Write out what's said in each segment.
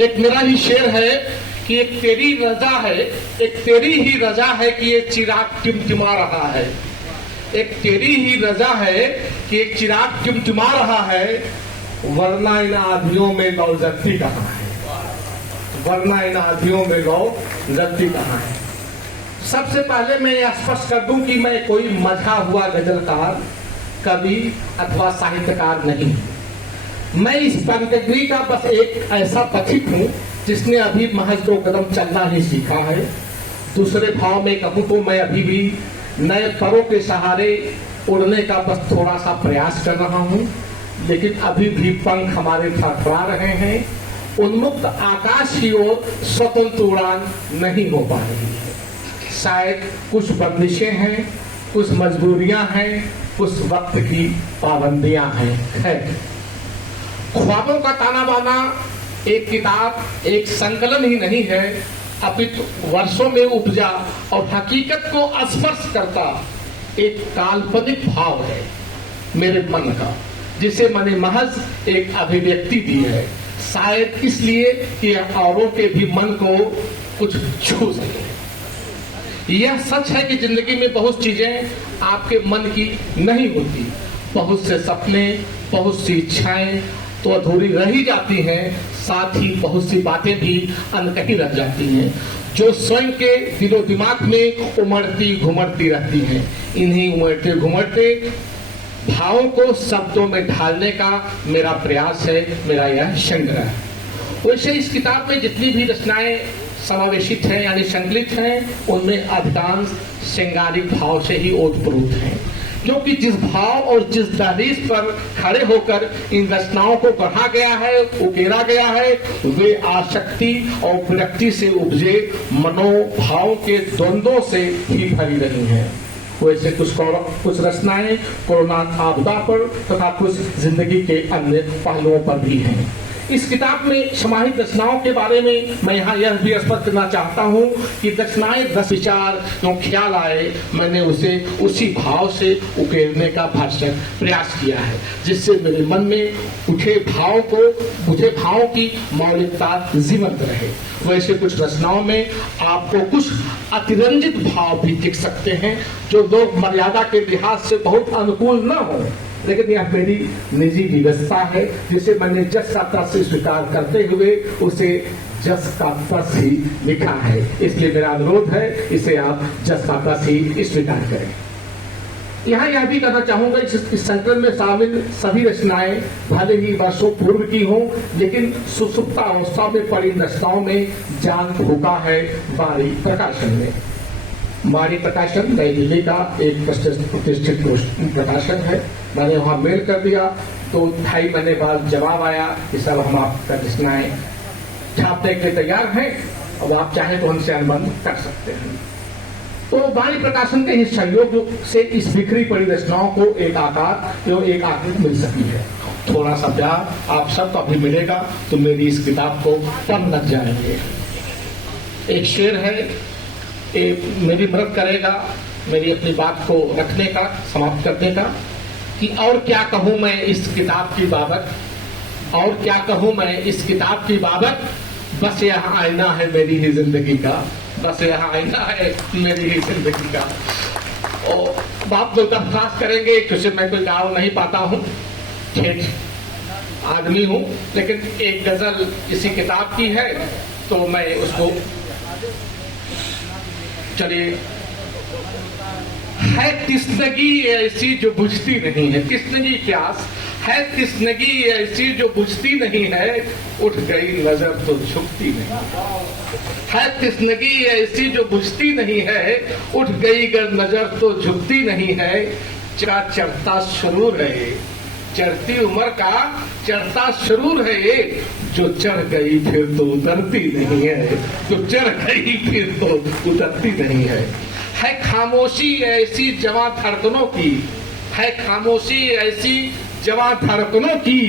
एक मेरा ही शेर है कि एक तेरी रजा है, एक तेरी ही रजा है कि ये चिराग टिमटिमा रहा है। एक तेरी ही रजा है कि एक चिराग टिमटिमा रहा है, वरना इन आधियों में लौ जगती कहाँ है, वरना इन आधियों में लौ जगती कहाँ है। सबसे पहले मैं यह स्पष्ट कर दूं कि मैं कोई मझा हुआ गजलकार, कवि अथवा साहित्यकार नहीं हूं। मैं इस कैटेगरी का बस एक ऐसा पथिक हूं जिसने अभी महज 2 कदम चलना ही सीखा है। दूसरे भाव में कहूं तो मैं अभी भी नए परों के सहारे उड़ने का बस थोड़ा सा प्रयास कर रहा हूं, लेकिन अभी भी पंख हमारे फड़फड़ा रहे हैं। उन्मुक्त आकाश की ओर स्वतंत्र उड़ान नहीं हो पा रही है। शायद कुछ बंदिशें हैं, कुछ मजबूरियां हैं, कुछ वक्त की पाबंदियां हैं। ख्वाबों का ताना बाना एक किताब, एक संकलन ही नहीं है, अपितु वर्षों में उपजा और हकीकत को स्पर्श करता एक काल्पनिक भाव है मेरे मन का, जिसे मैंने महज एक अभिव्यक्ति दी है, शायद इसलिए कि औरों के भी मन को कुछ छू सके। यह सच है कि जिंदगी में बहुत चीजें आपके मन की नहीं होती, बहुत से सपने, बहुत सी इच्छाएं तो अधूरी रह ही जाती हैं, साथ ही बहुत सी बातें भी अनकही रह जाती हैं जो स्वयं के दिलो दिमाग में उमड़ती घुमड़ती रहती हैं। इन्हीं उमड़ते घुमड़ते भावों को शब्दों में ढालने का मेरा प्रयास है, मेरा यह संग्रह है। वैसे इस किताब में जितनी भी रचनाएं समावेशित हैं यानी संकलित हैं, उनमें अधिकांश श्रृंगारिक भाव से ही ओतप्रोत हैं, क्योंकि जिस भाव और जिस दहलीज पर खड़े होकर इन रचनाओं को गढ़ा गया है, उकेरा गया है, वे आसक्ति और विरक्ति से उपजे मनोभाव के द्वंद्वों से ही भरी रही हैं। वैसे कुछ रचनाएं कोरोना आपदा पर तथा कुछ जिंदगी के अन्य पहलुओं पर भी हैं। इस किताब में समाहित रचनाओं के बारे में मैं यहाँ यह भी स्पष्ट करना चाहता हूँ कि रचनाएं 10 विचार जो ख्याल आए, मैंने उसे उसी भाव से उकेरने का भरसक प्रयास किया है, जिससे मेरे मन में उठे भाव की मौलिकता जीवंत रहे। वैसे कुछ रचनाओं में आपको कुछ अतिरंजित भाव भी दिख सकते हैं जो लोक मर्यादा के लिहाज से बहुत अनुकूल न हो, लेकिन यह मेरी निजी व्यवस्था है जिसे मैंने जस का तस से स्वीकार करते हुए उसे जस का तस ही लिखा है। इसलिए मेरा अनुरोध है, इसे आप जस का तस ही स्वीकार करें। यहाँ यह भी कहना चाहूंगा, इस संकलन में शामिल सभी रचनाएं भले ही वर्षों पूर्व की हों, लेकिन सुसुप्त अवस्था में पड़ी रचनाओं में जान फूका है बारी प्रकाशन में। बारी प्रकाशन नई दिल्ली का एक प्रतिष्ठित प्रकाशन है। मैंने वहां मेल कर दिया तो 2.5 महीने बाद जवाब आया कि सब हम आपका रचनाएं छापने के लिए तैयार हैं, अब आप चाहें तो हमसे अनुबंध कर सकते हैं। तो बारी प्रकाशन के इस सहयोग से इस बिखरी पड़ी रचनाओं को एक आकार एक आकृति मिल सकी है। थोड़ा सा प्यार आप सबको अभी मिलेगा तो मेरी इस किताब को कम लग जाएंगे। एक शेर है, मेरी मदद करेगा मेरी अपनी बात को रखने का, समाप्त करने का, कि और क्या कहूं मैं इस किताब की बाबत, और क्या कहूं मैं इस किताब की बाबत, बस यहाँ आईना है मेरी ही जिंदगी का, बस यहाँ आईना है मेरी ही जिंदगी का। और बाप लोग दरख्वास्त करेंगे क्योंकि मैं कोई गाँव नहीं पाता हूँ, ठेठ आदमी हूँ, लेकिन एक गजल इसी किताब की है तो मैं उसको, चलिए। है तिस्नगी ऐसी जो बुझती नहीं है, तिस्नगी प्यास है, तिस्नगी ऐसी जो बुझती नहीं है, उठ गई नजर तो झुकती नहीं है। तिस्नगी ऐसी जो बुझती नहीं है, उठ गई गर नजर तो झुकती नहीं है। चढ़ता शुरूर है, चढ़ती उम्र का चढ़ता शुरूर है ये, जो चढ़ गई फिर तो उतरती नहीं है, जो चढ़ गई फिर तो उतरती नहीं है। खामोशी ऐसी जवां धड़कनों की, है खामोशी ऐसी जवां धड़कनों की,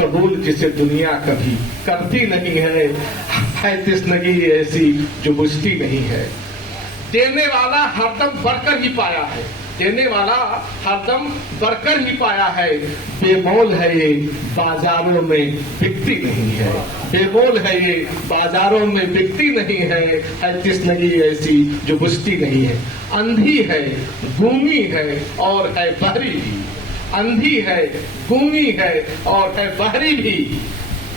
कबूल जिसे दुनिया कभी करती नहीं है तिस्नगी ऐसी जो बुझती नहीं है। देने वाला हरदम बढ़कर ही पाया है, देने वाला हरदम बरकर ही पाया है। बेमोल है ये, बाजारों में बिकती नहीं है। बेमोल है ये, बाजारों में बिकती नहीं है तिस्नगी ऐसी जो बुझती नहीं है। अंधी है, गूंगी है और है बहरी भी। अंधी है, गूंगी है और है बहरी भी।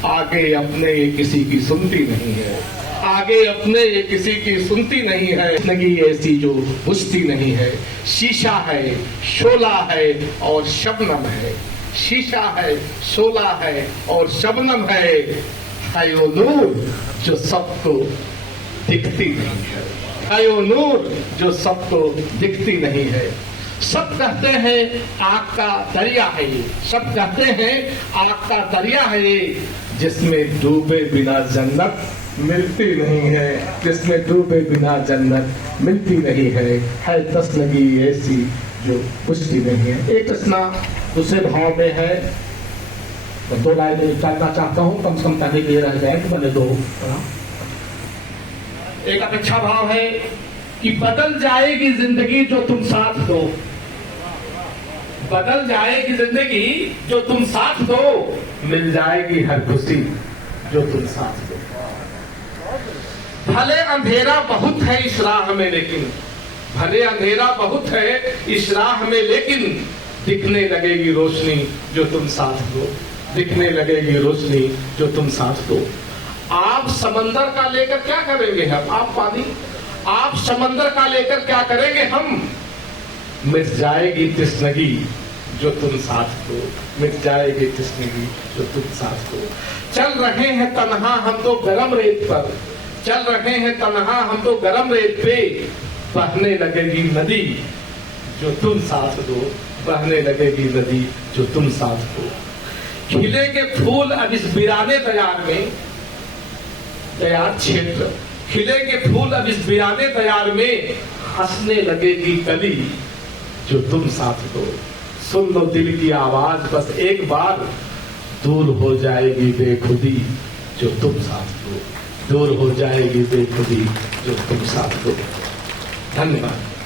आगे अपने किसी की सुनती नहीं है। आगे अपने ये किसी की सुनती नहीं है। नगी ऐसी जो बुझती नहीं है। शीशा है, शोला है और शबनम है। शीशा है, शोला है और शबनम है वो नूर जो सबको दिखती नहीं है। वो नूर जो सबको दिखती नहीं है। सब कहते हैं आग का दरिया है ये। सब कहते हैं आग का दरिया है ये, जिसमें डूबे बिना जन्नत मिलती नहीं है। जिसमें डूबे बिना जन्नत मिलती नहीं है तस्नगी ऐसी जो बुझती नहीं है। एक रचना दूसरे भाव में है, मैं 2 लाइन निकालना चाहता हूँ, कम से कम कहने के लिए रह जाए कि मैंने 2। एक अपेक्षा भाव है कि बदल जाएगी जिंदगी जो तुम साथ दो। बदल जाएगी जिंदगी जो तुम साथ दो। मिल जाएगी हर खुशी जो तुम साथ दो। भले अंधेरा बहुत है इस राह में लेकिन, भले अंधेरा बहुत है इस राह में लेकिन, दिखने लगेगी रोशनी जो तुम साथ दो। दिखने लगेगी रोशनी जो तुम साथ दो। आप समंदर का लेकर क्या करेंगे हम? आप पानी। आप समंदर का लेकर क्या करेंगे हम? मिट जाएगी तिस्नगी जो तुम साथ दो। मिट जाएगी तिस्नगी जो तुम साथ दो। चल रहे हैं तन्हा हम तो गरम रेत पर। चल रहे हैं तन्हा हम तो गरम रेत पे। बहने लगेगी नदी जो तुम साथ दो। बहने लगेगी नदी जो तुम साथ दो। खिलेंगे फूल अब इस वीराने दयार में। दयार क्षेत्र खिलेंगे फूल अब इस वीराने दयार में। हंसने लगेगी कली जो तुम साथ दो। सुन लो दिल की आवाज बस एक बार, दूर हो जाएगी बेखुदी जो तुम साथ दो। दूर हो जाएगी बेखुदी जो तुम साथ दो। धन्यवाद।